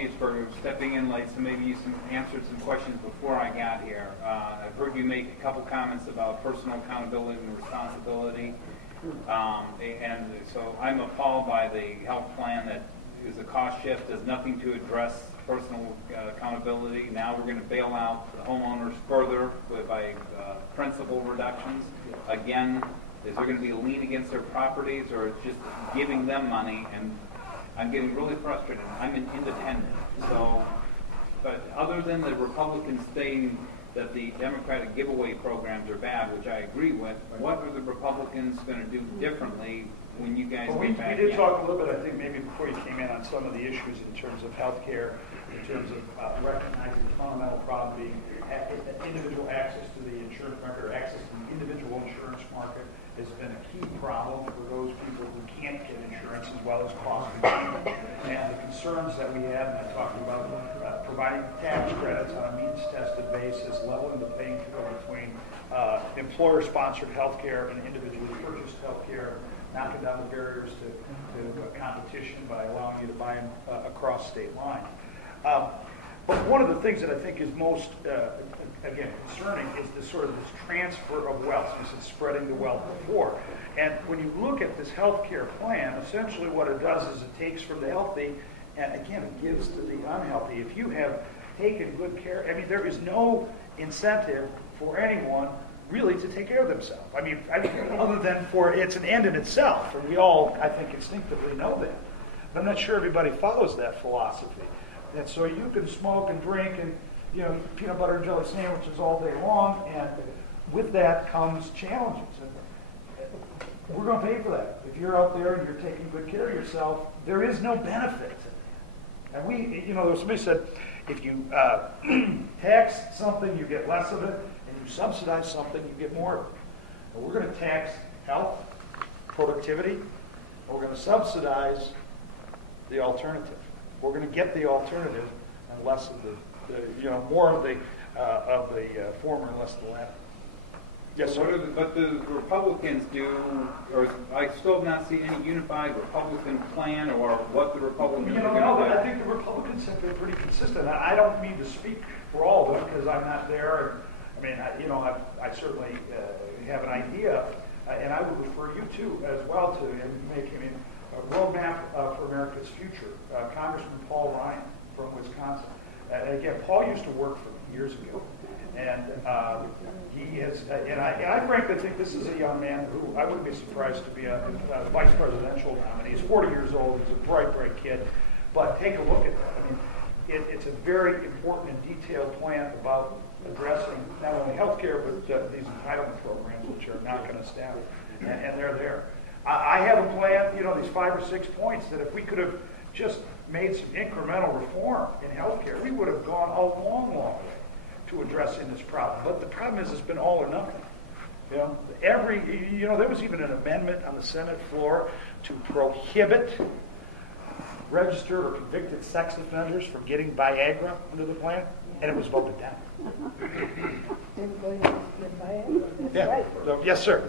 apologies for stepping in late, so maybe you answered some questions before I got here. I've heard you make a couple comments about personal accountability and responsibility. And so I'm appalled by the health plan that is a cost shift, does nothing to address personal accountability. Now we're going to bail out the homeowners further by principal reductions. Again, is there going to be a lien against their properties, or just giving them money? And I'm getting really frustrated. I'm an independent. So, but other than the Republicans saying that the Democratic giveaway programs are bad, which I agree with, what are the Republicans going to do differently when you guys we get back did in? talk a little bit, I think, maybe before you came in, on some of the issues in terms of health care, in terms of recognizing the fundamental problem being individual access to the insurance market, or access to the individual insurance market has been a key problem for those people who can't get insurance, as well as cost containment. And the concerns that we had, and I talked about providing tax credits on a means-tested basis, leveling the playing field between employer-sponsored health care and individually purchased health care, knocking down the barriers to competition by allowing you to buy them across state lines. But one of the things that I think is most, again, concerning is this transfer of wealth. You said spreading the wealth before. And when you look at this health care plan, essentially what it does is it takes from the healthy and, again, it gives to the unhealthy. If you have taken good care, I mean, there is no incentive for anyone really to take care of themselves. I mean, other than for it's an end in itself, and we all, I think, instinctively know that. But I'm not sure everybody follows that philosophy. And so you can smoke and drink and, you know, eat peanut butter and jelly sandwiches all day long, and with that comes challenges. And we're going to pay for that. If you're out there and you're taking good care of yourself, there is no benefit to that. And we, you know, somebody said, if you tax something, you get less of it, and you subsidize something, you get more of it. And we're going to tax health, productivity, and we're going to subsidize the alternative. We're going to get the alternative and less of the more of the former and less of the latter. Yes, sir. But the Republicans do, or I still have not seen any unified Republican plan or what the Republicans are going to do. I think the Republicans have been pretty consistent. I don't mean to speak for all of them because I'm not there. I mean, I certainly have an idea, and I would refer you to as well to make a roadmap for America's future. Congressman Paul Ryan from Wisconsin. And again, Paul used to work for me years ago, and he has. And I frankly think this is a young man who I wouldn't be surprised to be a vice presidential nominee. He's 40 years old. He's a bright kid. But take a look at that. I mean, it's a very important and detailed plan about addressing not only health care but these entitlement programs, which are not going to establish, and they're there. I have a plan, these 5 or 6 points that if we could have just made some incremental reform in healthcare, we would have gone a long way to addressing this problem. But the problem is it's been all or nothing. There was even an amendment on the Senate floor to prohibit registered or convicted sex offenders from getting Viagra under the plan, and it was voted down. Everybody wants to get Viagra. That's right. So, yes, sir.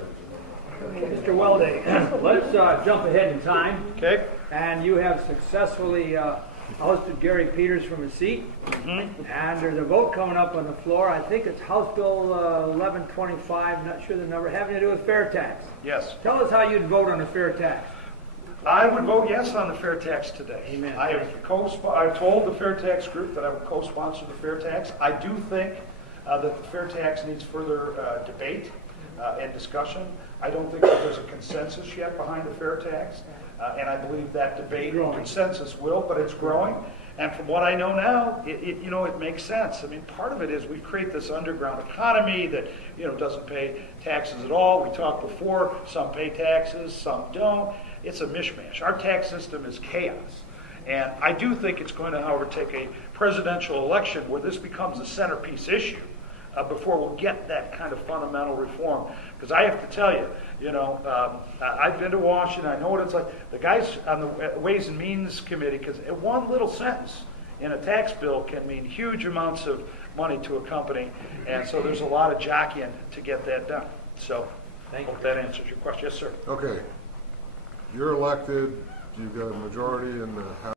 Mr. Welday, let's jump ahead in time. Okay. And you have successfully ousted Gary Peters from his seat. Mm-hmm. And there's a vote coming up on the floor. I think it's House Bill 1125, not sure the number, having to do with fair tax. Yes. Tell us how you'd vote on a fair tax. I would vote yes on the fair tax today. Amen. I've told the fair tax group that I would co-sponsor the fair tax. I do think that the fair tax needs further debate and discussion. I don't think that there's a consensus yet behind the fair tax, and I believe that debate and consensus will, but it's growing. And from what I know now, it makes sense. I mean, part of it is we create this underground economy that doesn't pay taxes at all. We talked before, some pay taxes, some don't. It's a mishmash. Our tax system is chaos. And I do think it's going to, however, take a presidential election where this becomes a centerpiece issue before we'll get that kind of fundamental reform. Because I have to tell you, I've been to Washington. I know what it's like. The guys on the Ways and Means Committee, because one little sentence in a tax bill can mean huge amounts of money to a company. And so there's a lot of jockeying to get that done. So I hope that answers your question. Yes, sir. Okay. You're elected. You've got a majority in the House.